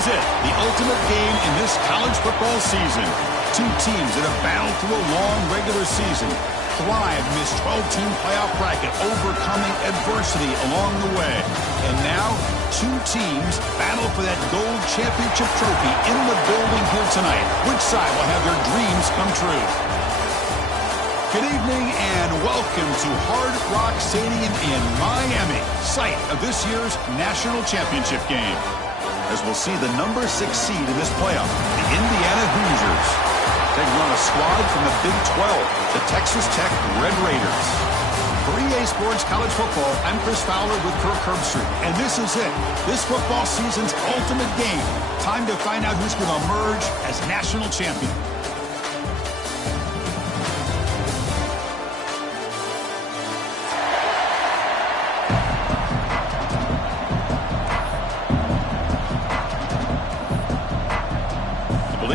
is it, the ultimate game in this college football season. Two teams that have battled through a long regular season, thrived in this 12-team playoff bracket, overcoming adversity along the way. And now, two teams battle for that gold championship trophy in the building here tonight. Which side will have their dreams come true? Good evening and welcome to Hard Rock Stadium in Miami, site of this year's national championship game. As we'll see the number 6 seed in this playoff, the Indiana Hoosiers, taking on a squad from the Big 12, the Texas Tech Red Raiders. For EA Sports College Football, I'm Chris Fowler with Kirk Herbstreit, and this is it, this football season's ultimate game. Time to find out who's going to emerge as national champion.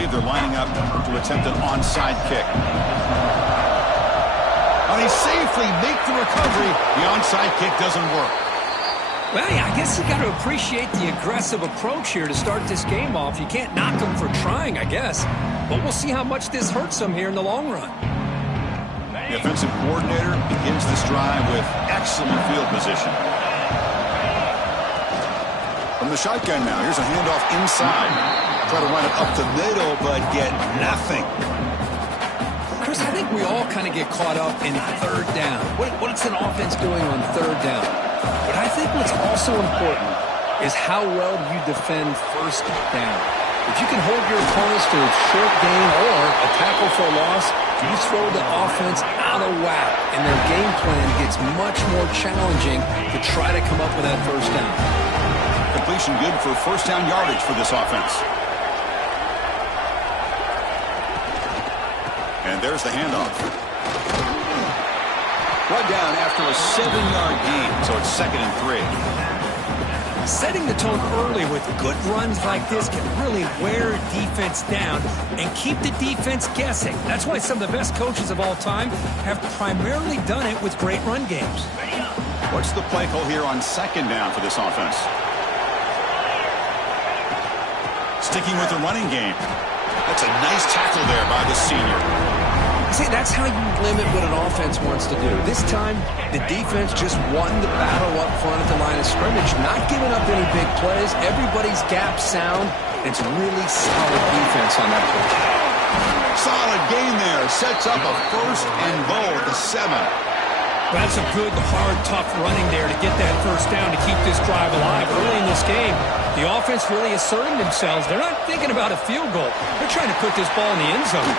They're lining up to attempt an onside kick. And they safely make the recovery. The onside kick doesn't work. Well, I guess you got to appreciate the aggressive approach here to start this game off. You can't knock them for trying, I guess. But we'll see how much this hurts them here in the long run. The offensive coordinator begins this drive with excellent field position. From the shotgun now, here's a handoff inside. Try to run it up the middle, but get nothing. Chris, I think we all kind of get caught up in third down. What's an offense doing on third down? But I think what's also important is how well you defend first down. If you can hold your opponents to a short gain or a tackle for a loss, you throw the offense out of whack, and their game plan gets much more challenging to try to come up with that first down. Completion good for first down yardage for this offense. And there's the handoff. Brought down after a 7-yard gain, so it's 2nd and 3. Setting the tone early with good runs like this can really wear a defense down and keep the defense guessing. That's why some of the best coaches of all time have primarily done it with great run games. What's the play call here on 2nd down for this offense? Sticking with the running game. That's a nice tackle there by the senior. See, that's how you limit what an offense wants to do. This time, the defense just won the battle up front at the line of scrimmage, not giving up any big plays. Everybody's gap sound. It's really solid defense on that play. Solid gain there. Sets up a 1st and goal at the 7. That's a good, hard, tough running there to get that first down to keep this drive alive. Early in this game, the offense really asserting themselves. They're not thinking about a field goal. They're trying to put this ball in the end zone.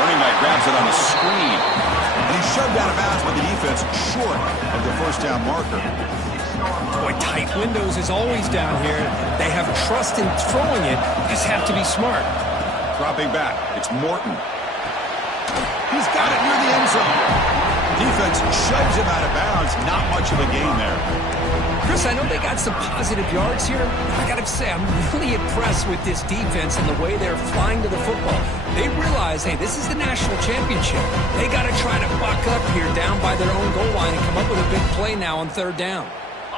Running back grabs it on the screen. And he's shoved out of bounds by the defense short of the first down marker. Boy, tight windows is always down here. They have trust in throwing it. Just have to be smart. Dropping back. It's Morton. He's got it near the end zone. Defense shoves him out of bounds. Not much of a gain there. Chris, I know they got some positive yards here. I got to say, I'm really impressed with this defense and the way they're flying to the football. They realize, hey, this is the national championship. They got to try to buck up here down by their own goal line and come up with a big play now on 3rd down.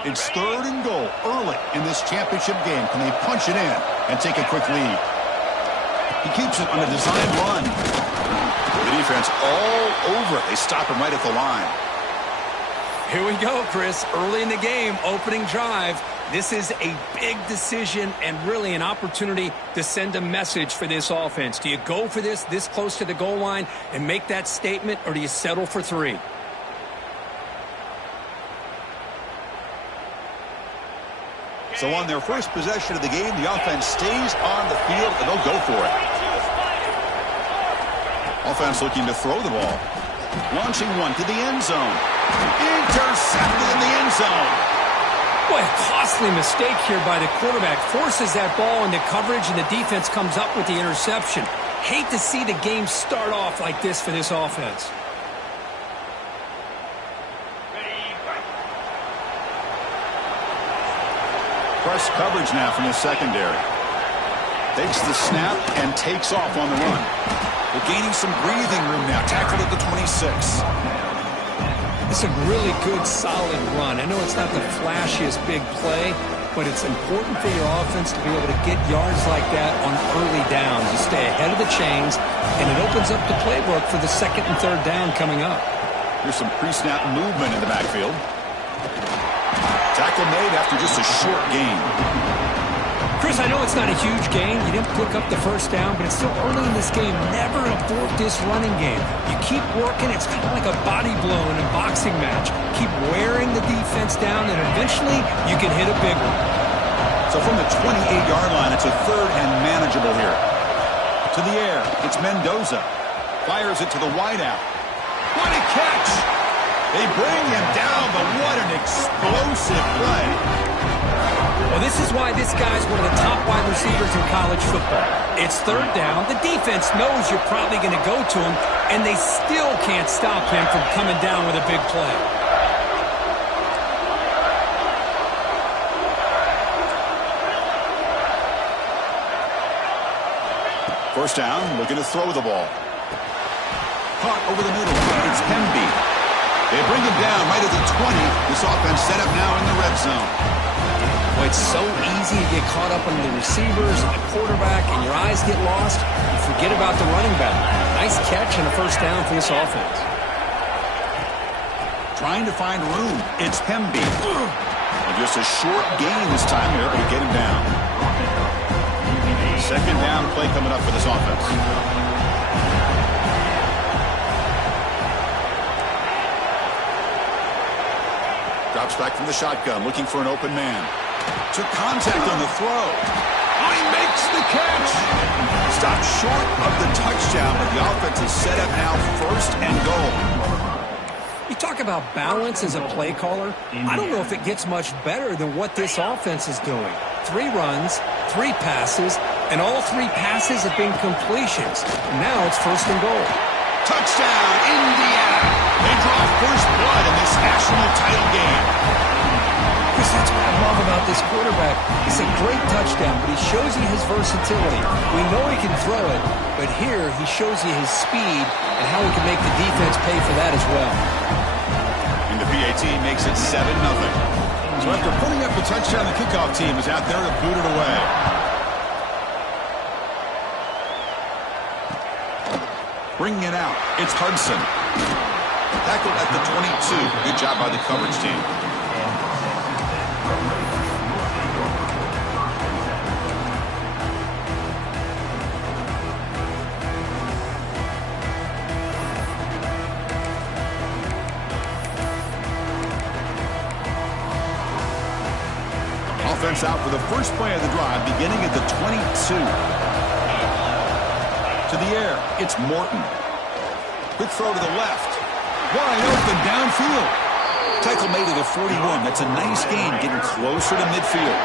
It's 3rd and goal early in this championship game. Can they punch it in and take a quick lead? He keeps it on a designed run. The defense all over it. They stop him right at the line. Here we go, Chris. Early in the game, opening drive. This is a big decision and really an opportunity to send a message for this offense. Do you go for this close to the goal line and make that statement, or do you settle for 3? So on their first possession of the game, the offense stays on the field, and they'll go for it. Offense looking to throw the ball. Launching one to the end zone. Intercepted in the end zone. Boy, a costly mistake here by the quarterback. Forces that ball into coverage, and the defense comes up with the interception. Hate to see the game start off like this for this offense. Press coverage now from the secondary. Takes the snap and takes off on the run. They're gaining some breathing room now. Tackled at the 26. It's a really good, solid run. I know it's not the flashiest big play, but it's important for your offense to be able to get yards like that on early downs. You stay ahead of the chains, and it opens up the playbook for the second and third down coming up. Here's some pre-snap movement in the backfield. Tackle made after just a short gain. Chris, I know it's not a huge gain. You didn't pick up the first down, but it's still early in this game. Never abort this running game. You keep working. It's kind of like a body blow in a boxing match. Keep wearing the defense down, and eventually you can hit a big one. So from the 28-yard line, it's a third and manageable here. To the air, it's Mendoza. Fires it to the wideout. What a catch! They bring him down, but what an explosive play. Well, this is why this guy's one of the top wide receivers in college football. It's third down. The defense knows you're probably going to go to him, and they still can't stop him from coming down with a big play. First down, looking to throw the ball. Caught over the middle. It's Hemby. They bring him down right at the 20. This offense set up now in the red zone. Well, it's so easy to get caught up on the receivers and the quarterback, and your eyes get lost. You forget about the running back. Nice catch and a first down for this offense. Trying to find room. It's Hemby. And just a short gain this time here to get him down. Second down play coming up for this offense. Drops back from the shotgun, looking for an open man. Took contact on the throw. Oh, he makes the catch. Stopped short of the touchdown, but the offense is set up now first and goal. You talk about balance as a play caller. I don't know if it gets much better than what this offense is doing. 3 runs, 3 passes, and all 3 passes have been completions. Now it's first and goal. Touchdown, Indiana. They draw first blood in this national title game. Chris, that's what I love about this quarterback. It's a great touchdown, but he shows you his versatility. We know he can throw it, but here he shows you his speed and how he can make the defense pay for that as well. And the PAT makes it 7-0. So after putting up the touchdown, the kickoff team is out there to boot it away. Bringing it out, it's Hudson. Tackled at the 22. Good job by the coverage team. Offense out for the first play of the drive, beginning at the 22. To the air, it's Morton. Quick throw to the left. Wide open downfield. Tackle made at the 41. That's a nice gain, getting closer to midfield.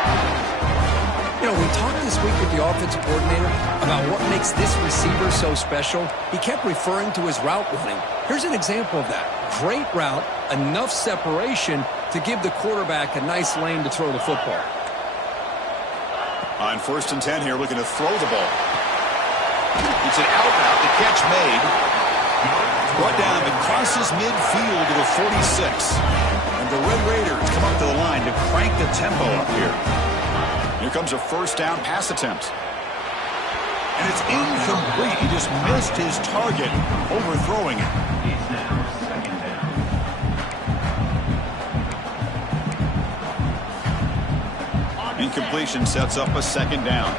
You know, we talked this week with the offensive coordinator about what makes this receiver so special. He kept referring to his route running. Here's an example of that. Great route, enough separation to give the quarterback a nice lane to throw the football. On first and 10 here, looking to throw the ball. It's an out route, the catch made. Brought down, it crosses midfield to the 46. And the Red Raiders come up to the line to crank the tempo up here. Here comes a first down pass attempt. And it's incomplete. He just missed his target, overthrowing it. Incompletion sets up a second down.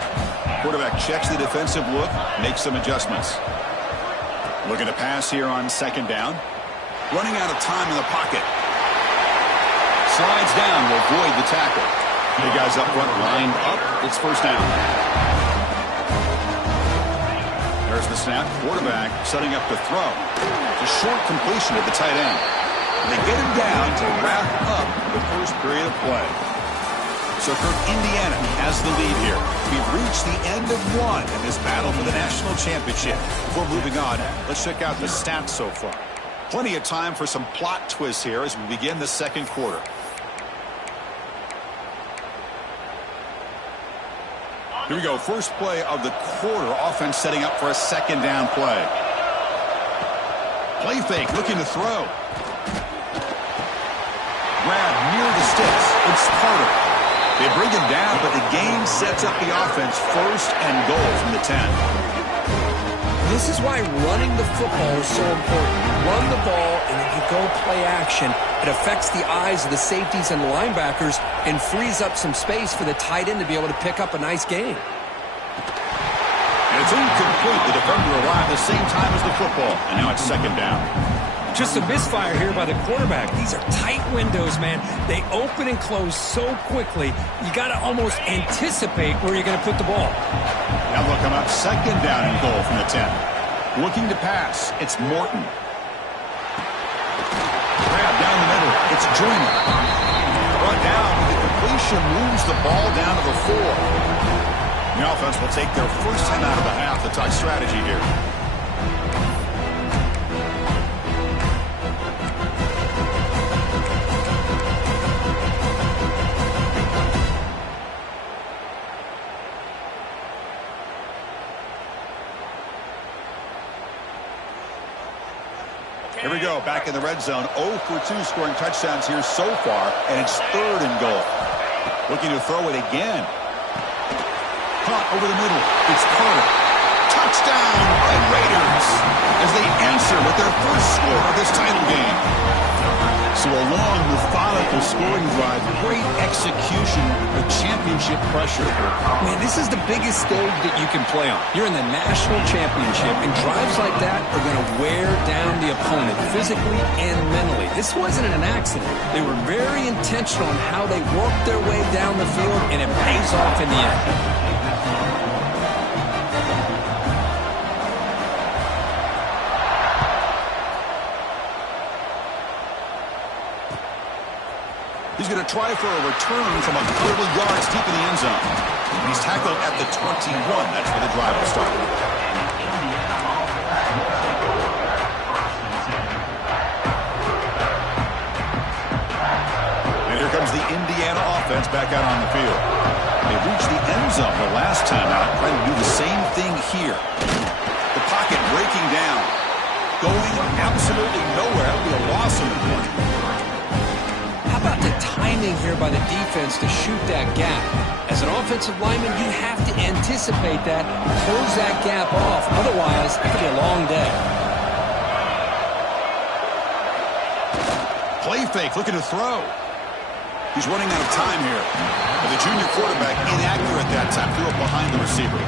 Quarterback checks the defensive look, makes some adjustments. Looking to pass here on second down. Running out of time in the pocket. Slides down to avoid the tackle. The guys up front lined up. It's first down. There's the snap. Quarterback setting up to throw. It's a short completion at the tight end. They get him down to wrap up the first period of play. So Kirk, Indiana has the lead here. We've reached the end of one in this battle for the national championship. Before moving on, let's check out the stats so far. Plenty of time for some plot twists here as we begin the second quarter. Here we go. First play of the quarter. Offense setting up for a second down play. Play fake, looking to throw. Grab near the sticks. It's Carter. They bring him down, but the game sets up the offense. First and goal from the 10. This is why running the football is so important. You run the ball, and if you go play action, it affects the eyes of the safeties and the linebackers and frees up some space for the tight end to be able to pick up a nice gain. And it's incomplete. The defender arrived at the same time as the football, and now it's second down. Just a misfire here by the quarterback. These are tight windows, man. They open and close so quickly, you got to almost anticipate where you're going to put the ball. Now they'll come up second down and goal from the 10. Looking to pass, it's Morton. Grab down the middle, it's Joyner. Brought down, the completion moves the ball down to the 4. The offense will take their first time out of the half to talk strategy here. Here we go, back in the red zone. 0 for 2 scoring touchdowns here so far, and it's third and goal. Looking to throw it again. Caught over the middle. It's Carter. Touchdown, Red Raiders, as they answer with their first score of this title game. So a long, methodical scoring drive. Great execution with championship pressure. Man, this is the biggest stage that you can play on. You're in the national championship, and drives like that are going to wear down the opponent physically and mentally. This wasn't an accident. They were very intentional on how they worked their way down the field, and it pays off in the end. He's going to try for a return from a couple of yards deep in the end zone. He's tackled at the 21. That's where the drive will start. And here comes the Indiana offense back out on the field. They reached the end zone the last time out, trying to do the same thing here. The pocket breaking down. Going absolutely nowhere. That would be a loss of the point. How about the timing here by the defense to shoot that gap? As an offensive lineman, you have to anticipate that and close that gap off. Otherwise, it could be a long day. Play fake, looking to throw. He's running out of time here. But the junior quarterback inaccurate that time. Threw it behind the receiver.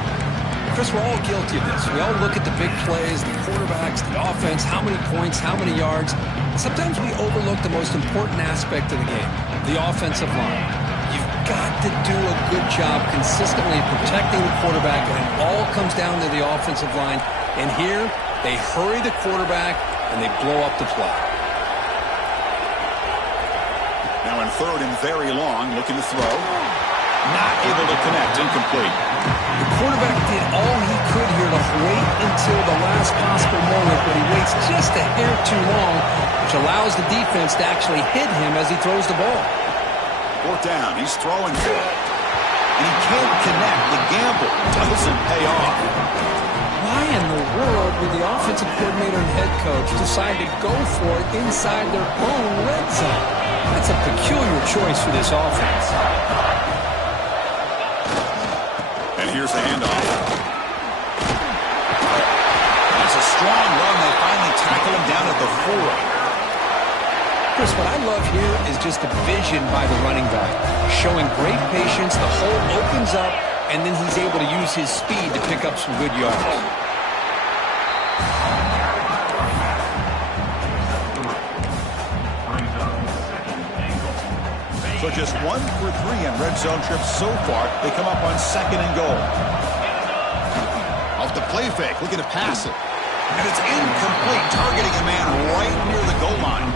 Chris, we're all guilty of this. We all look at the big plays, the quarterbacks, the offense, how many points, how many yards. Sometimes we overlook the most important aspect of the game, the offensive line. You've got to do a good job consistently protecting the quarterback, and it all comes down to the offensive line. And here, they hurry the quarterback, and they blow up the play. Now in third and very long, looking to throw. Not able to connect, incomplete. The quarterback did all he could here to wait until the last possible moment, but he waits just a hair too long, which allows the defense to actually hit him as he throws the ball. Fourth down, he's throwing for it. And he can't connect. The gamble doesn't pay off. Why in the world would the offensive coordinator and head coach decide to go for it inside their own red zone? That's a peculiar choice for this offense. And here's the handoff. That's a strong run. They finally tackle him down at the 4. Chris, what I love here is just the vision by the running back. Showing great patience, the hole opens up, and then he's able to use his speed to pick up some good yards. So just 1 for 3 on red zone trips so far. They come up on second and goal. Off the play fake, looking to pass it. And it's incomplete, targeting a man right near the goal line.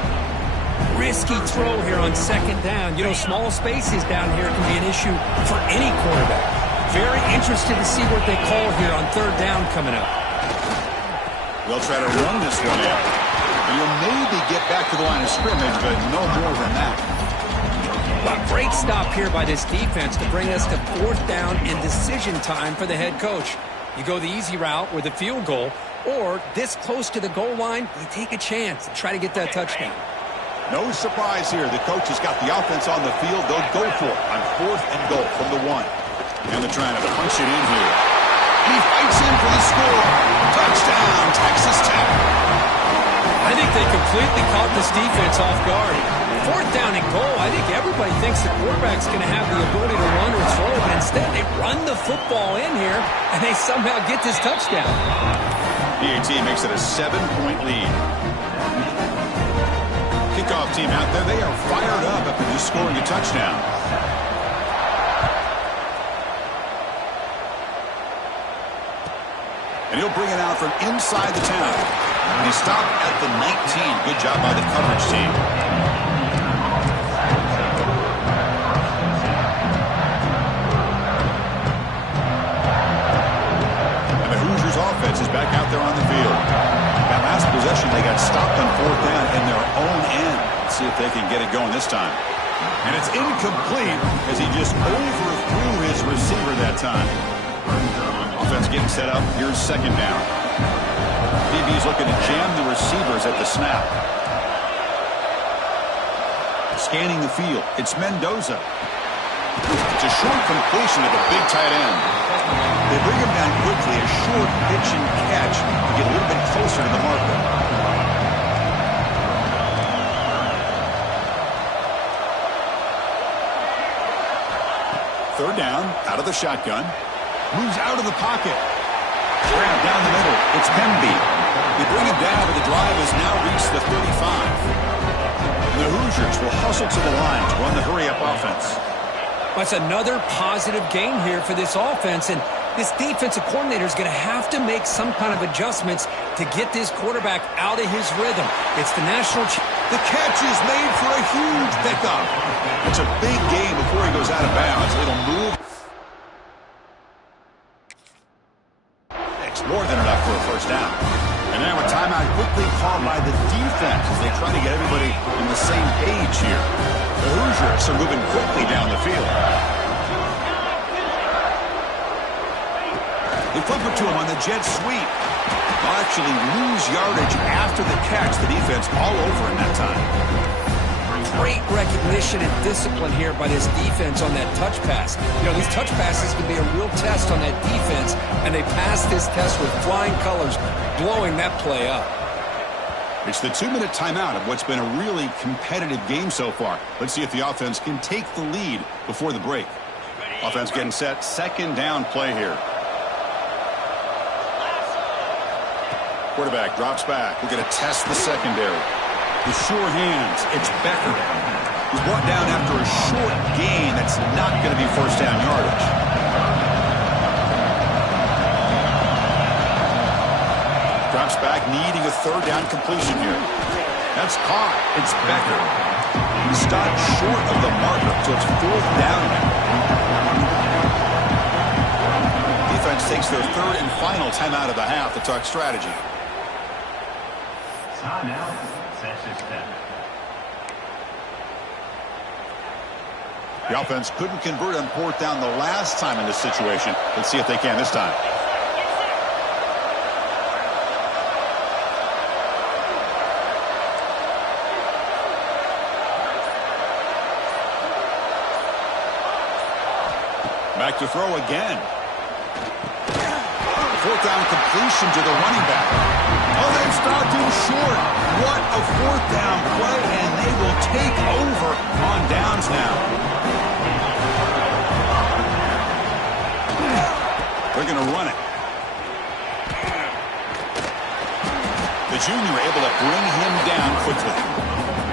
Risky throw here on second down. You know, small spaces down here can be an issue for any quarterback. Very interested to see what they call here on third down coming up. They'll try to run this one in. And you'll maybe get back to the line of scrimmage, but no more than that. A great stop here by this defense to bring us to fourth down and decision time for the head coach. You go the easy route with a field goal, or this close to the goal line, you take a chance and try to get that touchdown. No surprise here. The coach has got the offense on the field. They'll go for it on 4th and goal from the 1. And they're trying to punch it in here. He fights in for the score. Touchdown, Texas Tech. I think they completely caught this defense off guard. 4th down and goal. I think everybody thinks the quarterback's going to have the ability to run or throw, but instead they run the football in here, and they somehow get this touchdown. PAT makes it a 7-point lead. Kickoff team out there. They are fired up after just scoring a touchdown. And he'll bring it out from inside the 10. And he stopped at the 19. Good job by the coverage team. And the Hoosiers offense is back out there on the field. That last possession, they got stopped on 4th down in their own end. Let's see if they can get it going this time. And it's incomplete as he just overthrew his receiver that time. Offense getting set up. Here's 2nd down. DB's looking to jam the receivers at the snap. Scanning the field. It's Mendoza. It's a short completion to the big tight end. They bring him down quickly. A short pitch and catch to get a little bit closer to the marker. Third down, out of the shotgun. Moves out of the pocket. Grab down the middle. It's Hemby. They bring him down, but the drive has now reached the 35. And the Hoosiers will hustle to the line to run the hurry-up offense. That's another positive game here for this offense, and this defensive coordinator is going to have to make some kind of adjustments to get this quarterback out of his rhythm. It's the national. The catch is made for a huge pickup. It's a big game before he goes out of bounds. It'll move. More than enough for a first down. And now a timeout quickly called by the defense as they try to get everybody on the same page here. The Hoosiers are moving quickly down the field. They flip it to him on the jet sweep. They'll actually lose yardage after the catch. The defense all over him that time. Great recognition and discipline here by this defense on that touch pass. You know, these touch passes can be a real test on that defense, and they passed this test with flying colors, blowing that play up. It's the 2-minute timeout of what's been a really competitive game so far. Let's see if the offense can take the lead before the break. Offense getting set. 2nd down play here. Quarterback drops back. We're going to test the secondary. With sure hands, it's Becker. He's brought down after a short gain that's not going to be first down yardage. Drops back, needing a 3rd down completion here. That's caught. It's Becker. He stopped short of the marker, so it's 4th down now. Defense takes their 3rd and final timeout of the half to talk strategy. Timeout. The offense couldn't convert on 4th down the last time in this situation. Let's see if they can this time. Back to throw again. 4th down completion to the running back. Oh, they've stopped him short. What a 4th down play, and they will take over on downs now. They're going to run it. The junior able to bring him down quickly.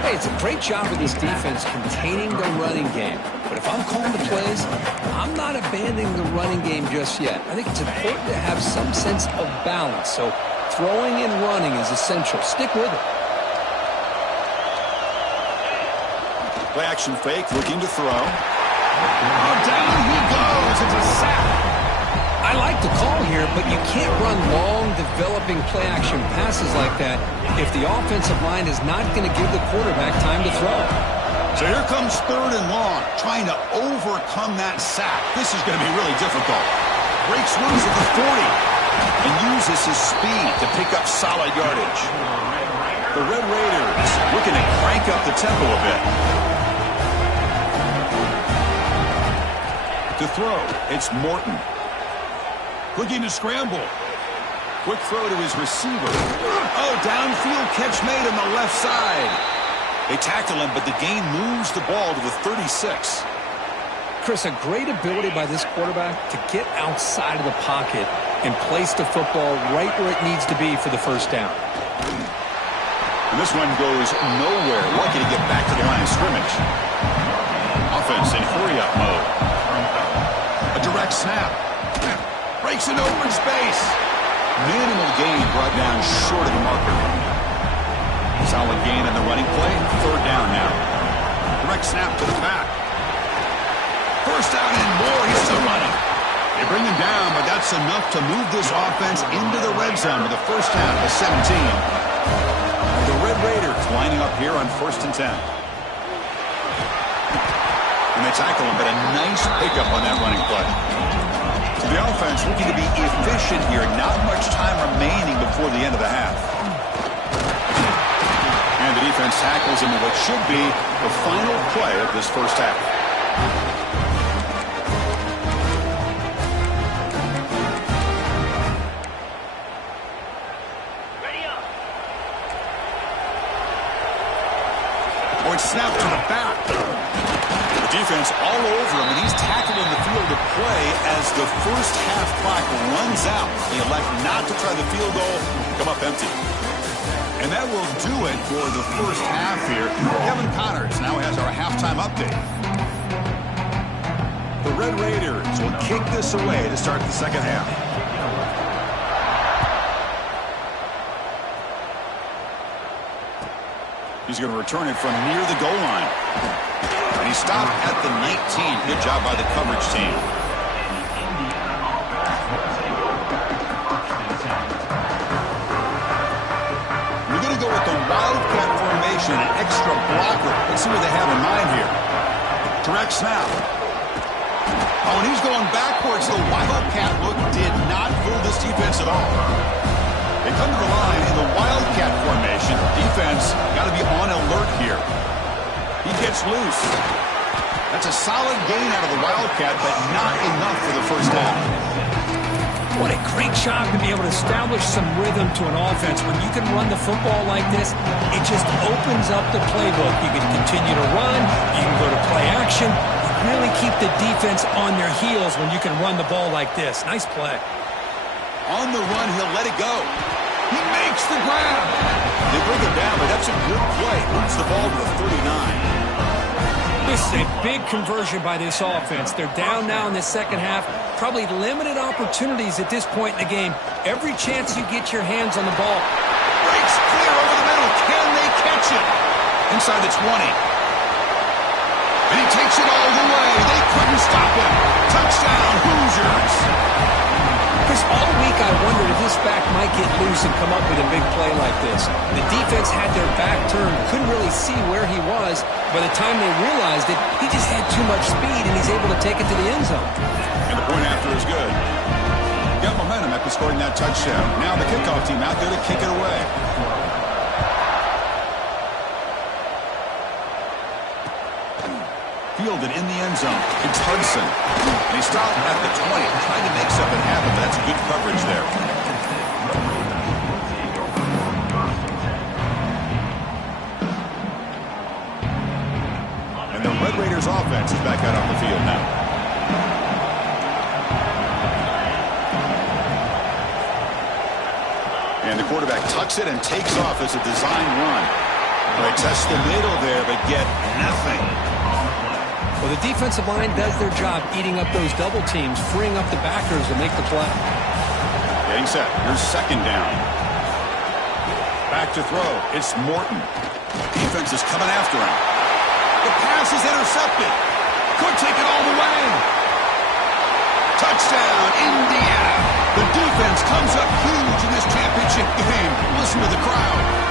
Hey, it's a great job of this defense containing the running game. But if I'm calling the plays, I'm not abandoning the running game just yet. I think it's important to have some sense of balance. So throwing and running is essential. Stick with it. Play action fake, looking to throw. Oh, down he goes. It's a sack. I like the call here, but you can't run long, developing play-action passes like that if the offensive line is not going to give the quarterback time to throw. So here comes 3rd and long, trying to overcome that sack. This is going to be really difficult. Breaks loose at the 40 and uses his speed to pick up solid yardage. The Red Raiders looking to crank up the tempo a bit. To throw, it's Morton. Looking to scramble. Quick throw to his receiver. Oh, downfield catch made on the left side. They tackle him, but the gain moves the ball to the 36. Chris, a great ability by this quarterback to get outside of the pocket and place the football right where it needs to be for the first down. And this one goes nowhere. Lucky to get back to the line of scrimmage. Offense in hurry-up mode. A direct snap. Breaks into open space. Minimal gain brought down short of the marker. Solid gain on the running play. Third down now. Direct snap to the back. First down and more. He's still running. They bring him down, but that's enough to move this offense into the red zone with the first down at 17. The Red Raiders lining up here on 1st and 10. And they tackle him, but a nice pickup on that running play. So the offense looking to be efficient here. Not much time remaining before the end of the half. And the defense tackles him in what should be the final play of this first half. Snap to the back. The defense all over him, and he's tackled in the field of play as the first half clock runs out. They elect not to try the field goal, come up empty. And that will do it for the first half here. Kevin Connors now has our halftime update. The Red Raiders will kick this away to start the second half. He's going to return it from near the goal line. And he stopped at the 19. Good job by the coverage team. We're going to go with the Wildcat formation, an extra blocker. Let's see what they have in mind here. Direct snap. Oh, and he's going backwards. The Wildcat look did not fool this defense at all. They come to the line in the Wildcat formation. Defense got to be on alert here. He gets loose. That's a solid gain out of the Wildcat, but not enough for the first half. What a great job to be able to establish some rhythm to an offense. When you can run the football like this, it just opens up the playbook. You can continue to run. You can go to play action. You really keep the defense on their heels when you can run the ball like this. Nice play. On the run, he'll let it go. He makes the grab. They bring him down, but that's a good play. Moves the ball to the 39. This is a big conversion by this offense. They're down now in the second half. Probably limited opportunities at this point in the game. Every chance you get your hands on the ball. Breaks clear over the middle. Can they catch it? Inside the 20. And he takes it all the way. They couldn't stop him. Touchdown, Hoosiers. Chris, all week I wondered if this back might get loose and come up with a big play like this. The defense had their back turned, couldn't really see where he was. By the time they realized it, he just had too much speed, and he's able to take it to the end zone. And the point after is good. Got momentum after scoring that touchdown. Now the kickoff team out there to kick it away. Fielded in the end zone. It's Hudson. And he stopped at the 20, trying to make something happen. That's good coverage there. And the Red Raiders offense is back out on the field now. And the quarterback tucks it and takes off as a design run. They test the middle there, but get nothing. Well, the defensive line does their job eating up those double teams, freeing up the backers to make the play. Getting set. Here's second down. Back to throw. It's Morton. Defense is coming after him. The pass is intercepted. Could take it all the way. Touchdown, Indiana. The defense comes up huge in this championship game. Listen to the crowd.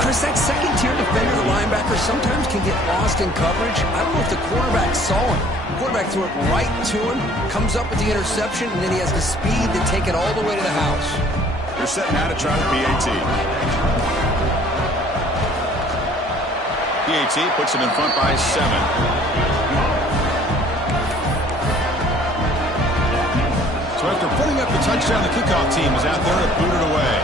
Chris, that second-tier defender, the linebacker, sometimes can get lost in coverage. I don't know if the quarterback saw him. The quarterback threw it right to him, comes up with the interception, and then he has the speed to take it all the way to the house. They're set now to try the PAT. PAT puts them in front by 7. So after putting up the touchdown, the kickoff team is out there to boot it away.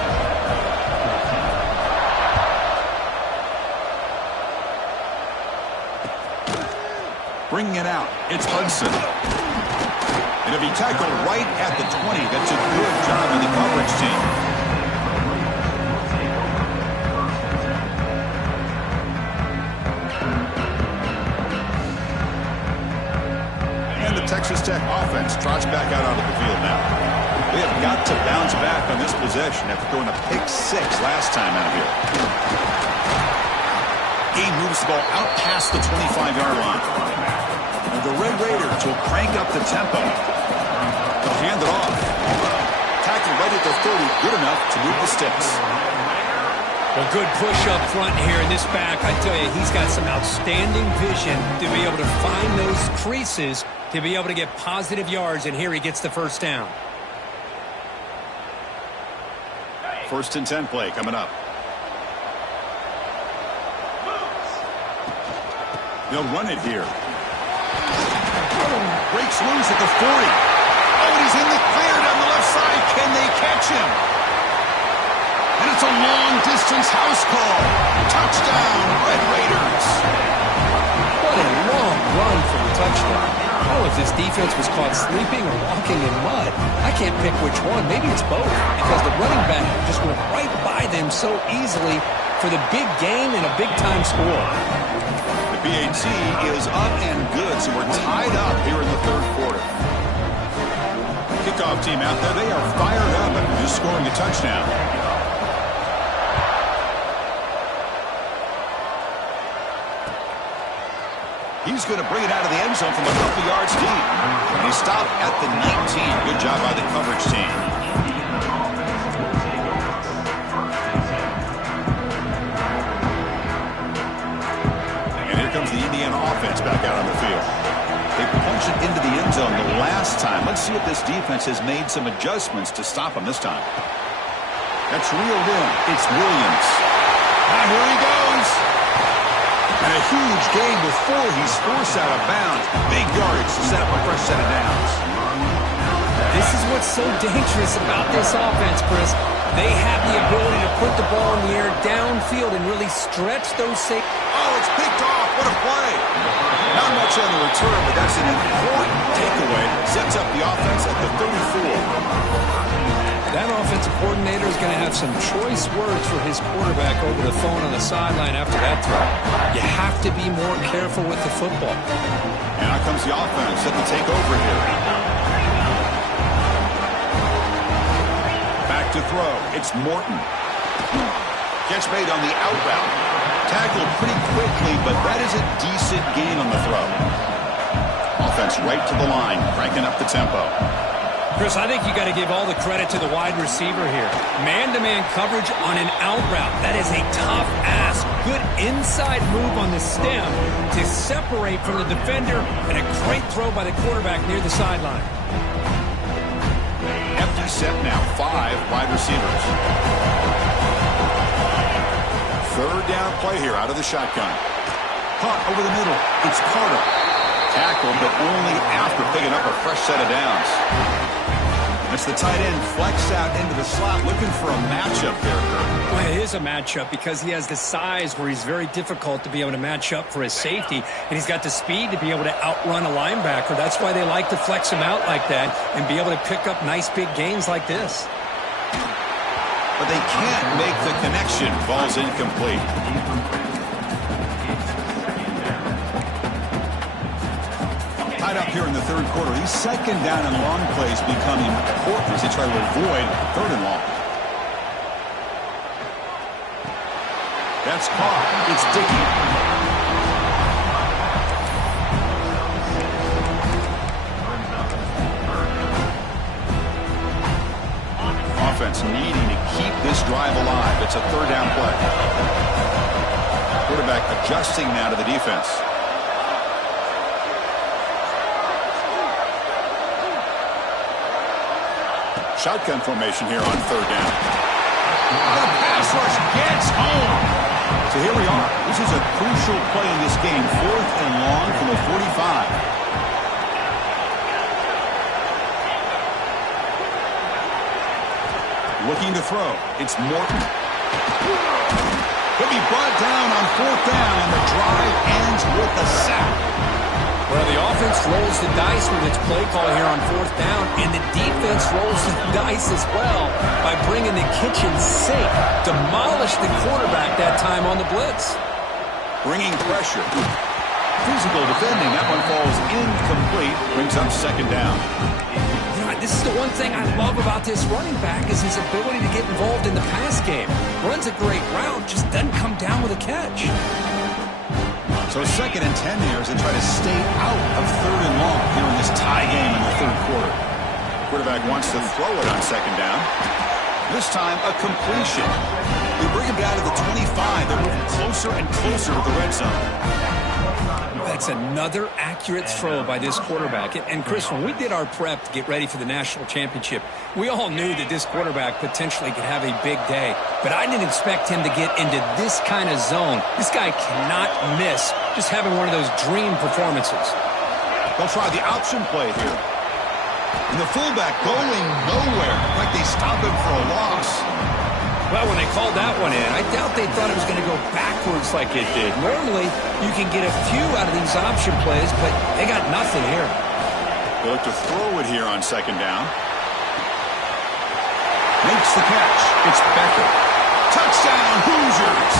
Bringing it out, it's Hudson. And if he tackled right at the 20, that's a good job of the coverage team. And the Texas Tech offense trots back out onto the field now. They have got to bounce back on this possession after throwing a pick 6 last time out here. He moves the ball out past the 25-yard line. And the Red Raiders will crank up the tempo. They'll hand it off. Tackle right at the 30, good enough to move the sticks. Well, good push up front here in this back. I tell you, he's got some outstanding vision to be able to find those creases to be able to get positive yards, and here he gets the first down. 1st and 10 play coming up. They'll run it here. Breaks loose at the 40. Oh, and he's in the clear down the left side. Can they catch him? And it's a long-distance house call. Touchdown, Red Raiders. What a long run for the touchdown. I don't know if this defense was caught sleeping or walking in mud. I can't pick which one. Maybe it's both, because the running back just went right by them so easily for the big gain and a big-time score. The PAT is up and good, so we're tied up here in the 3rd quarter. Kickoff team out there, they are fired up after just scoring a touchdown. He's going to bring it out of the end zone from a couple yards deep. And he stopped at the 19. Good job by the coverage team. And here comes the Indiana offense back out on the field. They punched it into the end zone the last time. Let's see if this defense has made some adjustments to stop him this time. That's reeled in. It's Williams. And here he goes. And a huge gain before he's forced out of bounds. Big yardage to set up a fresh set of downs. This is what's so dangerous about this offense, Chris. They have the ability to put the ball in the air downfield and really stretch those safeties. Oh, it's picked off. What a play. Not much on the return, but that's an important takeaway. Sets up the offense at the 34. That offensive coordinator is going to have some choice words for his quarterback over the phone on the sideline after that throw. You have to be more careful with the football. And out comes the offense set to take over here. Back to throw. It's Morton. Catch made on the out route. Tackled pretty quickly, but that is a decent gain on the throw. Offense right to the line, cranking up the tempo. Chris, I think you got to give all the credit to the wide receiver here. Man-to-man coverage on an out route. That is a tough ask. Good inside move on the stem to separate from the defender, and a great throw by the quarterback near the sideline. Empty set now, 5 wide receivers. 3rd down play here out of the shotgun. Caught over the middle. It's Carter. Tackled, but only after picking up a fresh set of downs. That's the tight end flexed out into the slot, looking for a matchup there, Kirk. Well, it is a matchup because he has the size where he's very difficult to be able to match up for his safety, and he's got the speed to be able to outrun a linebacker. That's why they like to flex him out like that and be able to pick up nice big gains like this. But they can't make the connection. Ball's incomplete. Tied up here in the 3rd quarter. These 2nd down and long plays become important as they try to avoid 3rd and long. That's caught. It's Dickey. Offense needing to keep this drive alive. It's a 3rd down play. Quarterback adjusting now to the defense. Shotgun formation here on 3rd down. The pass rush gets home. So here we are. This is a crucial play in this game. 4th and long from the 45. Looking to throw. It's Morton. He'll be brought down on 4th down, and the drive ends with a sack. Well, the offense rolls the dice with its play call here on 4th down, and the defense rolls the dice as well by bringing the kitchen sink. Demolished the quarterback that time on the blitz. Bringing pressure. Physical defending. That one falls incomplete. Brings up 2nd down. This is the one thing I love about this running back is his ability to get involved in the pass game. Runs a great route, just doesn't come down with a catch. So 2nd and 10 here as they try to stay out of 3rd and long here in this tie game in the 3rd quarter. Quarterback wants to throw it on 2nd down. This time a completion. They bring him down to the 25. They're moving closer and closer to the red zone. That's another accurate throw by this quarterback. And Chris, when we did our prep to get ready for the national championship, we all knew that this quarterback potentially could have a big day. But I didn't expect him to get into this kind of zone. This guy cannot miss just having one of those dream performances. They'll try the option play here. And the fullback going nowhere. Like they stop him for a loss. Well, when they called that one in, I doubt they thought it was going to go backwards like it did. Normally, you can get a few out of these option plays, but they got nothing here. They look to throw it here on 2nd down. Makes the catch. It's Becker. Touchdown, Hoosiers!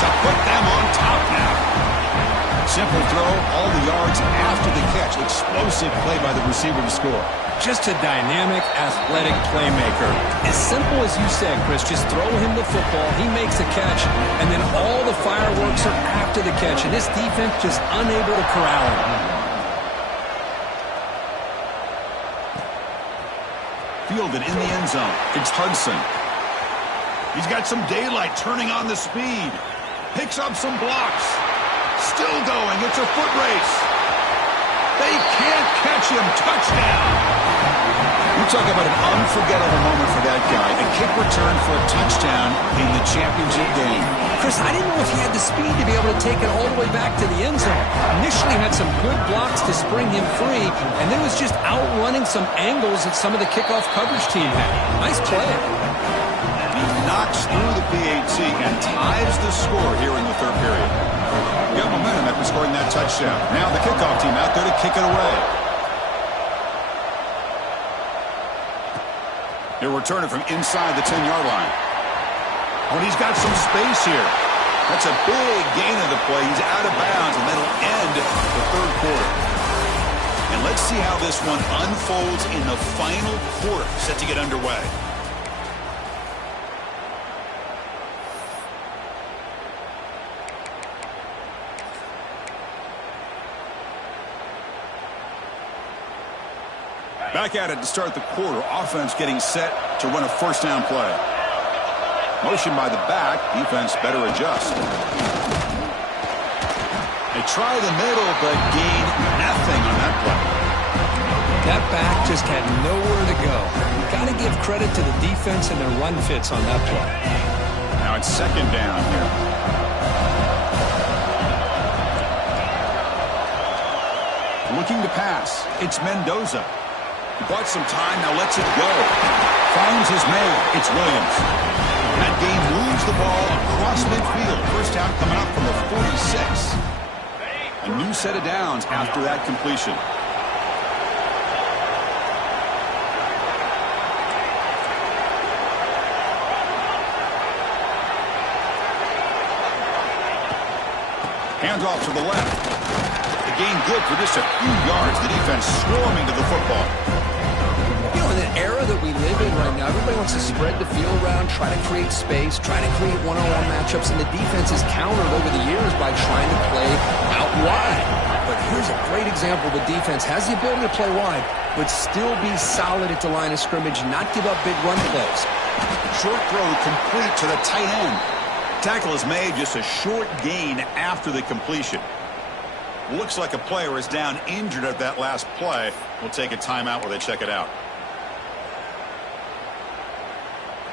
To put them on top now. Simple throw, all the yards after the catch. Explosive play by the receiver to score. Just a dynamic, athletic playmaker. As simple as you said, Chris, just throw him the football, he makes a catch, and then all the fireworks are after the catch, and this defense just unable to corral him. Fielded in the end zone. It's Hudson. He's got some daylight turning on the speed. Picks up some blocks. Still going. It's a foot race. They can't catch him. Touchdown. You talk about an unforgettable moment for that guy. A kick return for a touchdown in the championship game. Chris, I didn't know if he had the speed to be able to take it all the way back to the end zone. Initially had some good blocks to spring him free, and then was just outrunning some angles that some of the kickoff coverage team had. Nice play. He knocks through the PAT and ties the score here in the 3rd period. Got momentum after scoring that touchdown. Now the kickoff team out there to kick it away. He'll return it from inside the 10-yard line. When he's got some space here. That's a big gain of the play. He's out of bounds, and that'll end the 3rd quarter. And let's see how this one unfolds in the final quarter, set to get underway. Back at it to start the quarter. Offense getting set to run a 1st down play. Motion by the back. Defense better adjust. They try the middle, but gain nothing on that play. That back just had nowhere to go. Got to give credit to the defense and their run fits on that play. Now it's 2nd down here. Looking to pass. It's Mendoza. He bought some time, now lets it go. Finds his man. It's Williams. That game moves the ball across midfield. 1st down coming up from the 46. A new set of downs after that completion. Handoff to the left. The gain good for just a few yards. The defense swarming to the football. You know, in the era that we live in right now, everybody wants to spread the field around, try to create space, try to create one-on-one matchups, and the defense is countered over the years by trying to play out wide. But here's a great example. The defense has the ability to play wide, but still be solid at the line of scrimmage, not give up big run plays. Short throw complete to the tight end. Tackle is made, just a short gain after the completion. Looks like a player is down injured at that last play. We'll take a timeout while they check it out.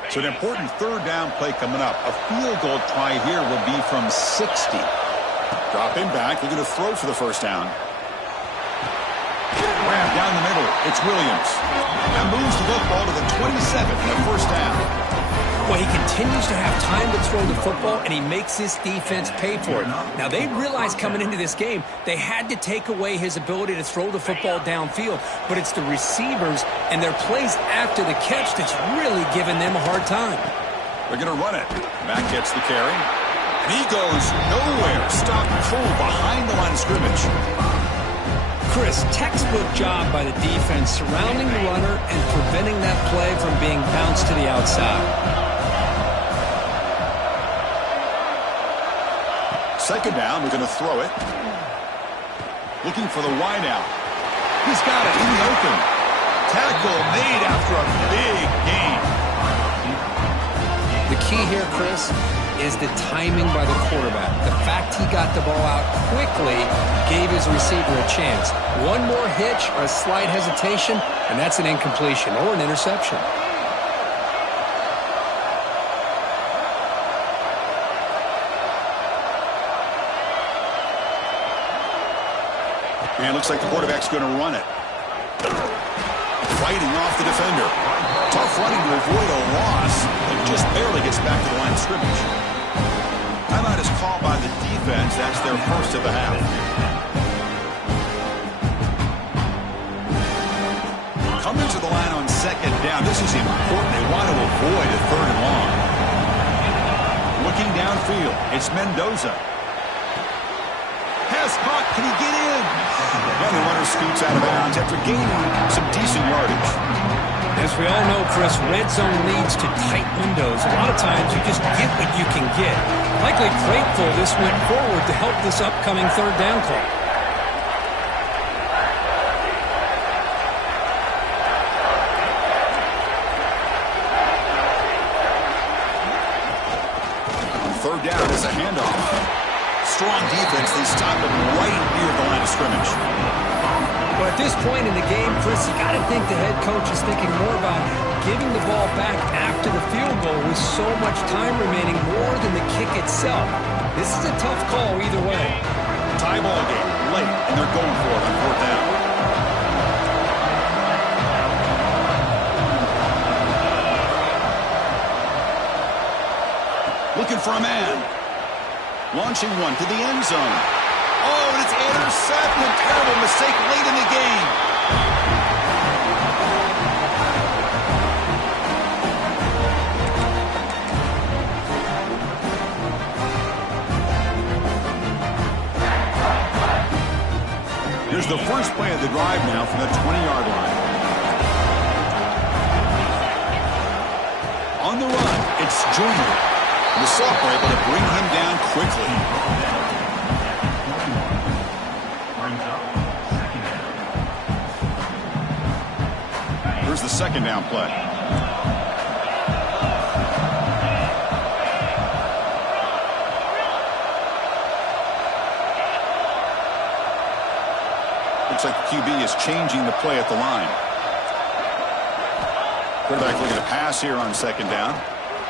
So an important third down play coming up. A field goal try here will be from 60. Drop him back. They're going to throw for the first down. Grab down the middle. It's Williams. That moves the football to the 27 for the first down. Well, he continues to have time to throw the football, and he makes this defense pay for it. Now, they realized coming into this game they had to take away his ability to throw the football downfield, but it's the receivers and their plays after the catch that's really giving them a hard time. They're going to run it. Mack gets the carry. And he goes nowhere. Stop full behind the line of scrimmage. Chris, textbook job by the defense surrounding the runner and preventing that play from being bounced to the outside. Second down, we're going to throw it. Looking for the wide out. He's got it in the open. Tackle made after a big gain. The key here, Chris, is the timing by the quarterback. The fact he got the ball out quickly gave his receiver a chance. One more hitch or a slight hesitation, and that's an incompletion or an interception. And it looks like the quarterback's going to run it. Fighting off the defender. Tough running to avoid a loss. And just barely gets back to the line of scrimmage. Timeout is called by the defense. That's their first of the half. Coming to the line on second down. This is important. They want to avoid a third and long. Looking downfield. It's Mendoza. Pass caught. Can he get in? And the runner scoots out of bounds after gaining some decent yardage. As we all know, Chris, red zone leads to tight windows. A lot of times you just get what you can get. Likely grateful this went forward to help this upcoming third down call. Third down is a handoff. Strong defense. They stop him right near the line of scrimmage. But at this point in the game, Chris, you got to think the head coach is thinking more about giving the ball back after the field goal with so much time remaining more than the kick itself. This is a tough call either way. Tie ball game late, and they're going for it on fourth down. Looking for a man. Launching one to the end zone. Oh, and it's intercepted. Terrible mistake late in the game. Here's the first play of the drive now from the 20-yard line. On the run, it's Junior. The sophomore able to bring him down quickly. Here's the second down play. Looks like the QB is changing the play at the line. Quarterback looking to pass here on second down.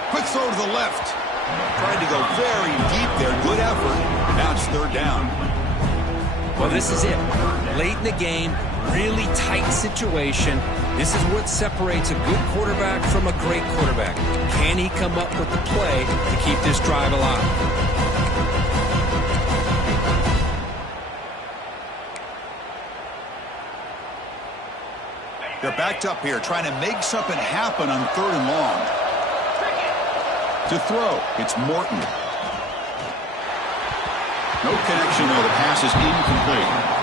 Quick throw to the left. Tried to go very deep there. Good effort. Now it's third down. Well, this is it. Late in the game, really tight situation. This is what separates a good quarterback from a great quarterback. Can he come up with the play to keep this drive alive? They're backed up here, trying to make something happen on third and long. To throw, it's Morton. No connection, though. The pass is incomplete.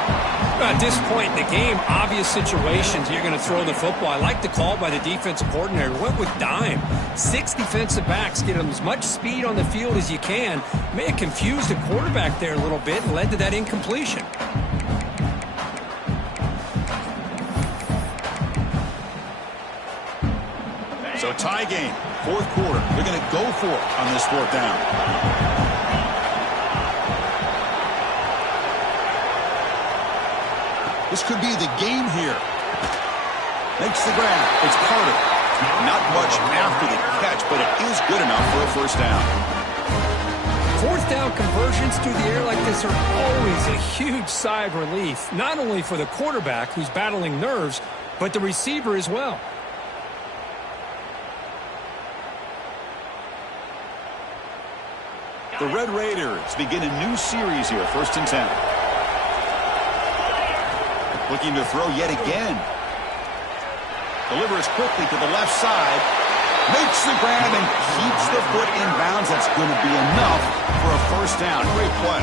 At this point in the game, obvious situations, you're going to throw the football. I like the call by the defensive coordinator. Went with dime. 6 defensive backs, get them as much speed on the field as you can. May have confused the quarterback there a little bit and led to that incompletion. So tie game, fourth quarter. They're going to go for it on this fourth down. This could be the game here. Makes the grab. It's Carter. Not much after the catch, but it is good enough for a first down. Fourth down conversions through the air like this are always a huge sigh of relief, not only for the quarterback who's battling nerves, but the receiver as well. The Red Raiders begin a new series here, 1st and 10. Looking to throw yet again. Delivers quickly to the left side. Makes the grab and keeps the foot in bounds. That's going to be enough for a first down. Great play.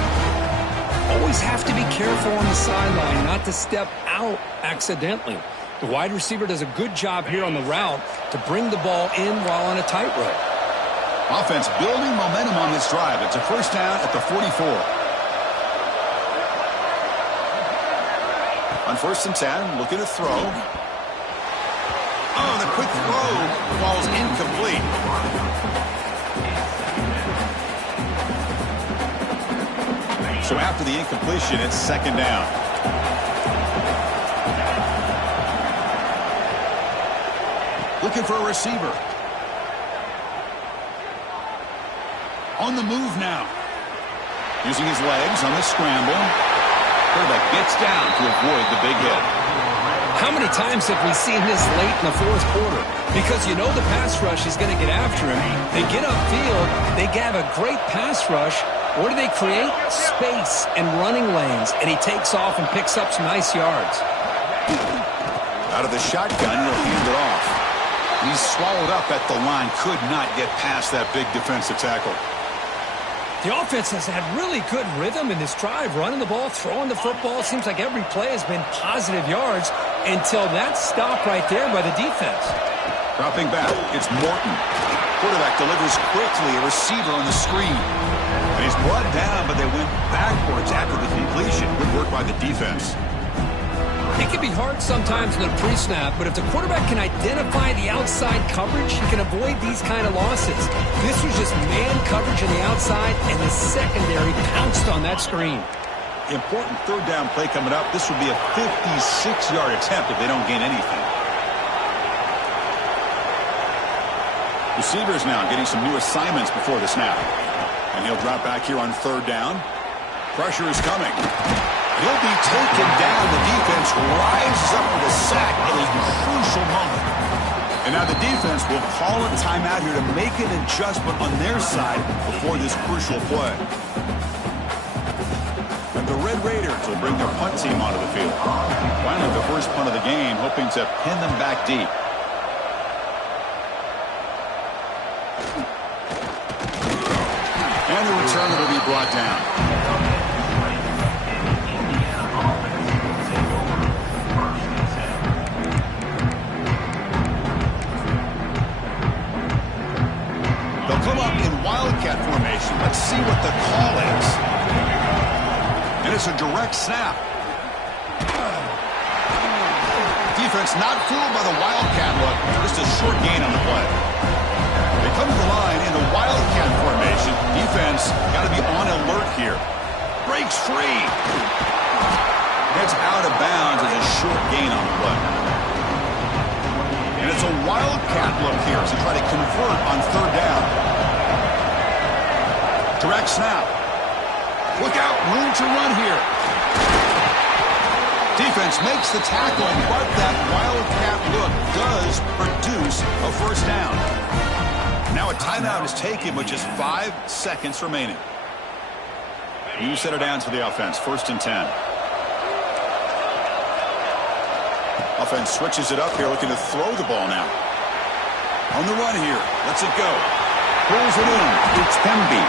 Always have to be careful on the sideline not to step out accidentally. The wide receiver does a good job here on the route to bring the ball in while on a tightrope. Offense building momentum on this drive. It's a first down at the 44. On 1st and 10, looking to throw. Oh, the quick throw falls incomplete. So after the incompletion, it's 2nd down. Looking for a receiver. On the move now. Using his legs on the scramble. Quarterback gets down to avoid the big hit. How many times have we seen this late in the 4th quarter? Because you know the pass rush is going to get after him. They get upfield. They have a great pass rush. What do they create? Space and running lanes. And he takes off and picks up some nice yards. Out of the shotgun, he'll hand it off. He's swallowed up at the line. Could not get past that big defensive tackle. The offense has had really good rhythm in this drive, running the ball, throwing the football. Seems like every play has been positive yards until that stop right there by the defense. Dropping back, it's Morton. Quarterback delivers quickly, a receiver on the screen. And he's brought down, but they went backwards after the completion. Good work by the defense. It can be hard sometimes in the pre-snap, but if the quarterback can identify the outside coverage, he can avoid these kind of losses. This was just man coverage on the outside, and the secondary pounced on that screen. Important 3rd down play coming up. This would be a 56-yard attempt if they don't gain anything. Receivers now getting some new assignments before the snap. And he'll drop back here on 3rd down. Pressure is coming. He'll be taken down. The defense rises up with a sack at a crucial moment. And now the defense will call a timeout here to make an adjustment on their side before this crucial play. And the Red Raiders will bring their punt team onto the field. Finally, the first punt of the game, hoping to pin them back deep. And the return will be brought down. Come up in wildcat formation. Let's see what the call is. And it's a direct snap. Defense not fooled by the wildcat look. Just a short gain on the play. They come to the line in the wildcat formation. Defense got to be on alert here. Breaks free. Gets out of bounds as a short gain on the play. And it's a wildcat look here as they try to convert on 3rd down. Direct snap. Look out, room to run here. Defense makes the tackle, but that wildcat look does produce a first down. Now a timeout is taken with just 5 seconds remaining. New set of downs for the offense, 1st and 10. Offense switches it up here, looking to throw the ball now. On the run here, lets it go. Pulls it in, it's Pemby.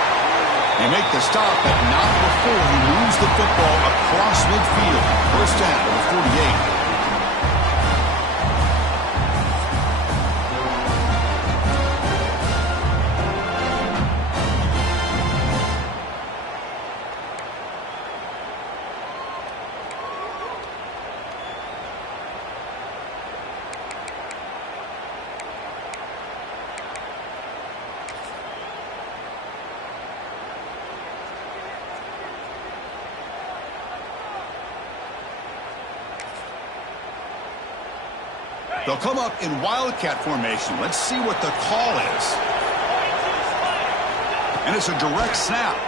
They make the stop, but not before he moves the football across midfield. First down to the 48. They'll come up in wildcat formation. Let's see what the call is. And it's a direct snap.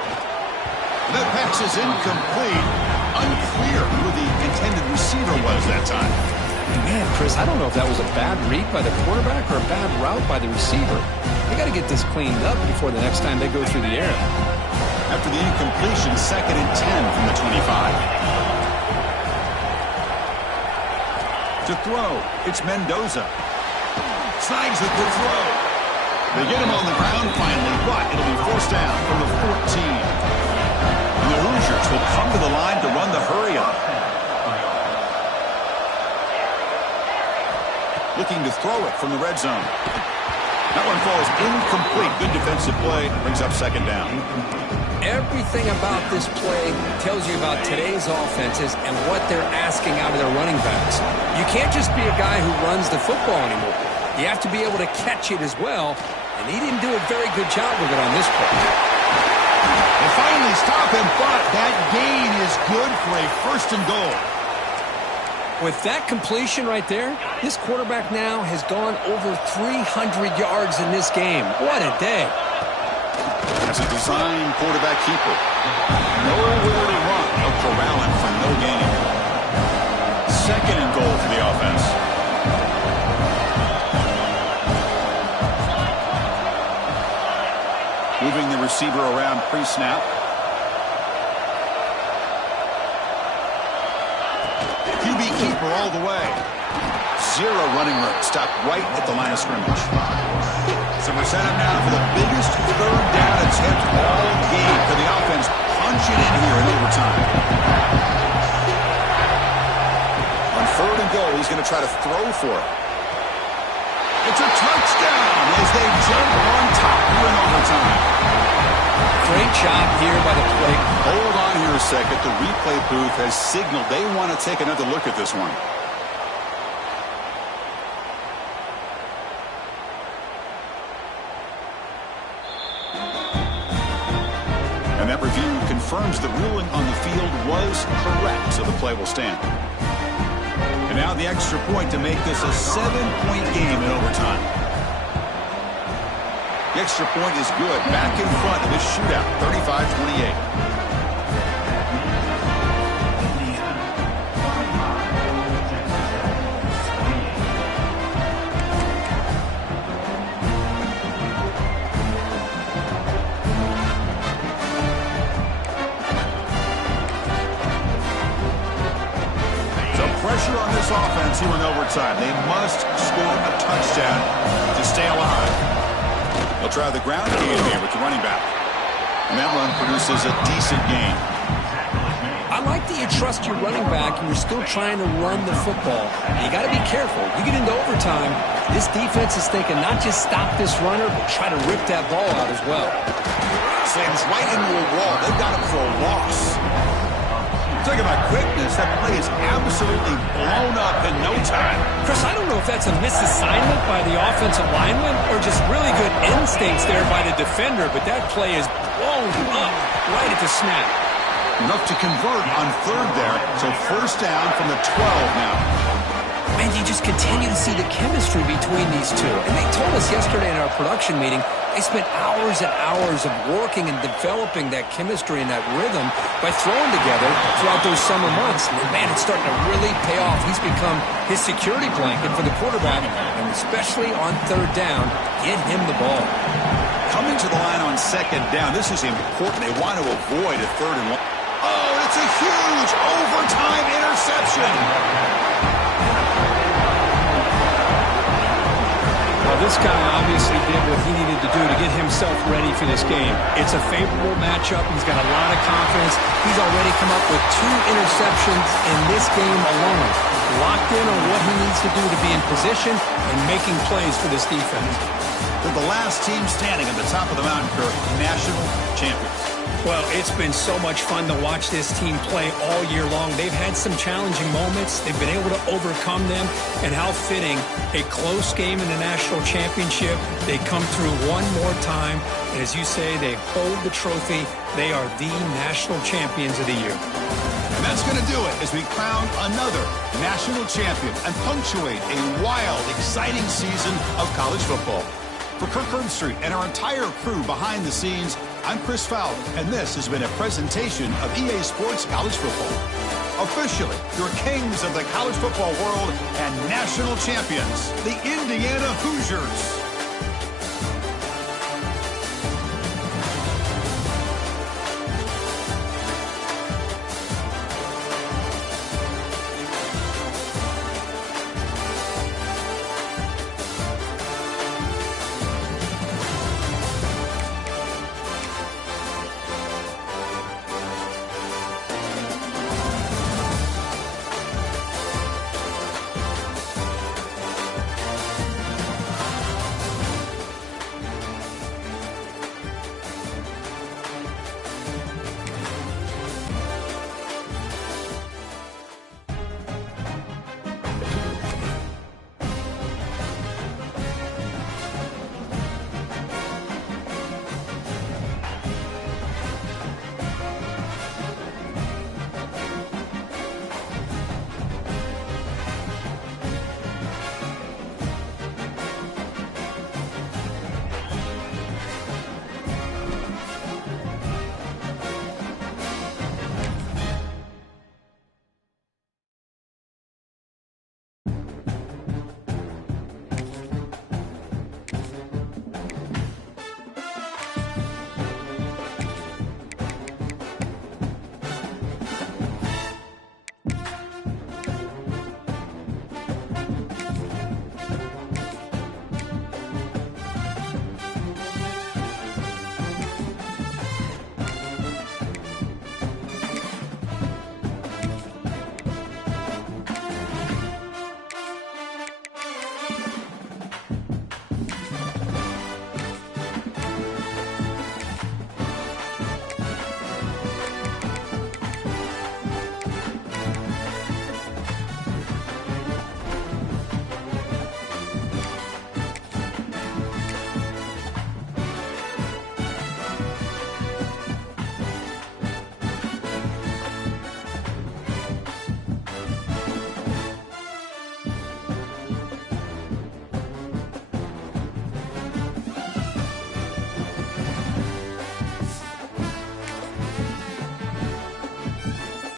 That pass is incomplete. Unclear who the intended receiver was that time. Man, Chris, I don't know if that was a bad read by the quarterback or a bad route by the receiver. They got to get this cleaned up before the next time they go through the air. After the incompletion, 2nd and 10 from the 25. To throw, it's Mendoza. Snags the good throw. They get him on the ground finally, but it'll be forced down from the 14. And the Hoosiers will come to the line to run the hurry-up. Looking to throw it from the red zone. That one falls incomplete. Good defensive play. Brings up 2nd down. Everything about this play tells you about today's offenses and what they're asking out of their running backs. You can't just be a guy who runs the football anymore. You have to be able to catch it as well, and he didn't do a very good job with it on this play. They finally stop him, but that gain is good for a 1st and goal. With that completion right there, this quarterback now has gone over 300 yards in this game. What a day. As a design quarterback keeper. Nowhere to run. They'll corral him for no gain. 2nd and goal for the offense. Moving the receiver around pre-snap. QB keeper all the way. 0 running room. Stopped right at the line of scrimmage. So we're set up now for the biggest 3rd down attempt all game for the offense. Punch it in here in overtime. On 3rd and goal, he's going to try to throw for it. It's a touchdown as they jump on top here in overtime. Great job here by the play. Hold on here a second. The replay booth has signaled they want to take another look at this one. And that review confirms the ruling on the field was correct, so the play will stand. And now the extra point to make this a 7-point game in overtime. The extra point is good. Back in front of this shootout, 35-28. Pressure on this offense here in overtime. They must score a touchdown to stay alive. They'll try the ground game here with the running back. And that run produces a decent gain. I like that you trust your running back and you're still trying to run the football. You got to be careful. You get into overtime, this defense is thinking not just stop this runner, but try to rip that ball out as well. Slams right into a wall. They've got him for a loss. Talking about quickness, that play is absolutely blown up in no time. Chris, I don't know if that's a misassignment by the offensive lineman or just really good instincts there by the defender, but that play is blown up right at the snap. Enough to convert on 3rd there, so 1st down from the 12 now. And you just continue to see the chemistry between these two. And they told us yesterday in our production meeting, they spent hours and hours of working and developing that chemistry and that rhythm by throwing together throughout those summer months. And man, it's starting to really pay off. He's become his security blanket for the quarterback, and especially on 3rd down, get him the ball. Coming to the line on 2nd down, this is important. They want to avoid a 3rd and 1. Oh, it's a huge overtime interception. Well, this guy obviously did what he needed to do to get himself ready for this game. It's a favorable matchup. He's got a lot of confidence. He's already come up with 2 interceptions in this game alone. Locked in on what he needs to do to be in position and making plays for this defense. They're the last team standing at the top of the mountain, Kirk, national champions. Well, it's been so much fun to watch this team play all year long. They've had some challenging moments. They've been able to overcome them. And how fitting, a close game in the national championship. They come through one more time. And as you say, they hold the trophy. They are the national champions of the year. that's going to do it as we crown another national champion and punctuate a wild, exciting season of college football. For Kirk Herbstreit and our entire crew behind the scenes, I'm Chris Fowler, and this has been a presentation of EA Sports College Football. Officially, your kings of the college football world and national champions, the Indiana Hoosiers.